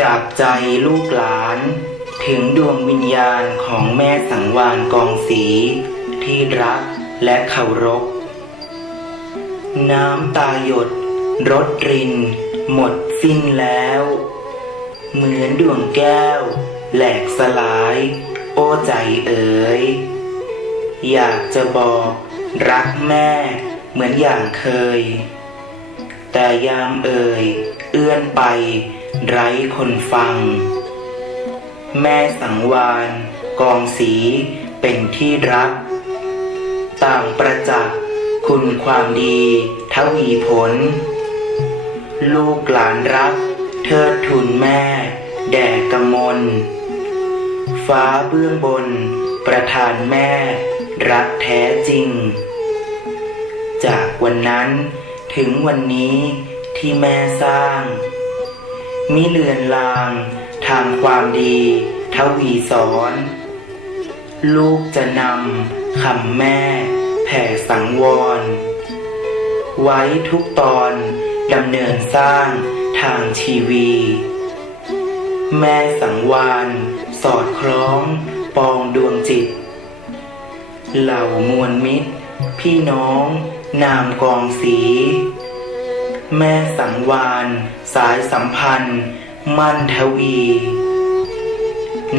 จากใจลูกหลาน ถึงดวงวิญญาณของแม่สังวานกองสี ที่รักและเคารพ น้ำตาหยดรดริน หมดสิ้นแล้ว เหมือนดวงแก้ว แหลกสลาย โอ้ใจเอ๋ยอยากจะบอกรักแม่เหมือนอย่างเคย แต่ยามเอ่ยเอื้อนไป ไร้คนฟัง แม่สังวานกองสีเป็นที่รัก ต่างประจักษ์คุณความดีทวีผล ลูกหลานรัก เทิดทุนแม่ แด่กมล ฟ้าเบื้องบน ประทานแม่ รักแท้จริง จากวันนั้นถึงวันนี้ที่แม่สร้าง มิเลือนลางทางความดีทวีสอน ลูกจะนำคำแม่แผ่สังวร ไว้ทุกตอนดำเนินสร้างทางชีวี แม่สังวานสอดคล้องปองดวงจิต เหล่ามวลมิตร พี่น้องนามกองสี แม่สังวาน สายสัมพันธ์ มั่นทวี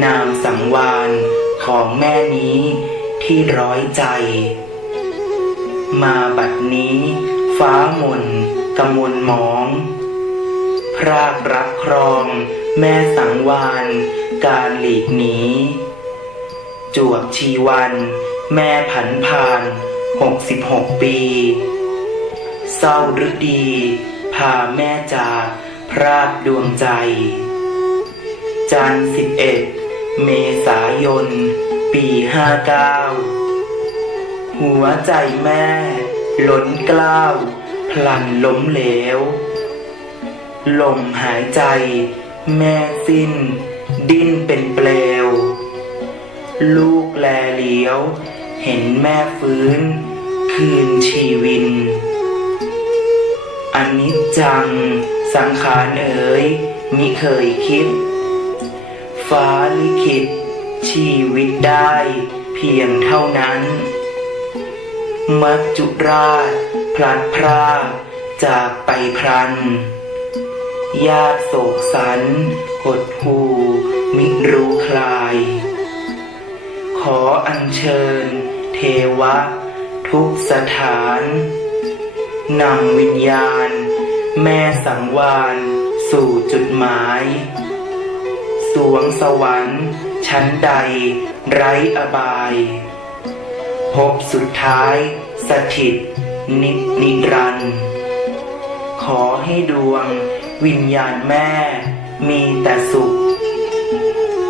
นามสังวานของแม่นี้ที่ร้อยใจ มาบัดนี้ ฟ้ามนกำมลมอง พรากรับครอง แม่สังวานการหลีกหนีจวบชีวัน แม่ผันผ่านหกสิบหกปี เศร้าหรือดี พาแม่จากพรากดวงใจ จันสิบเอ็ดเมษายน ปีห้าเก้าหัวใจแม่ล้นกล้าวพลันล้มเหลว ลมหายใจ แม่สิ้น ดิ้นเป็นเปลว ลูกแลเหลียว เห็นแม่ฟื้น คืนชีวิน อันนิจจัง สังขารเอ๋ยมิเคยคิด ฟ้าลิขิตชีวิตได้เพียงเท่านั้น มัจจุราช พลัดพรากจากไปพรัน ญาติโศกสันหดหูมิรู้คลาย ขออัญเชิญ เทวะ ทุกสถาน นำวิญญาณ แม่สังวาน สู่จุดหมาย สวงสวรรค์ ชั้นใด ไร้อบาย พบสุดท้าย สถิต นิจนิรันดร์ขอให้ดวง วิญญาณแม่ มีแต่สุข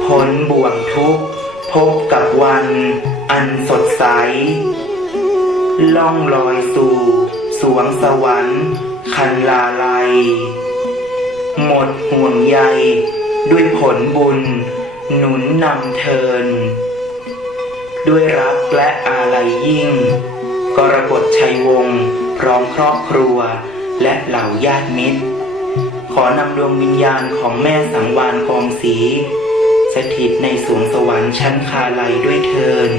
พ้นบ่วงทุกข์ พบกับวัน อันสดใส ล่องลอยสู่ สวงสวรรค์ คันลาลัย หมดห่วงใย ด้วยผลบุญ หนุนนำเทิน ด้วยรักและอาลัยยิ่ง กรกฎชัยวงศ์พร้อมครอบครัวและเหล่าญาติมิตร ขอนำดวงวิญญาณของแม่สังวานกองสี สถิตในสวงสวรรค์ชั้นคาลัยด้วยเทิน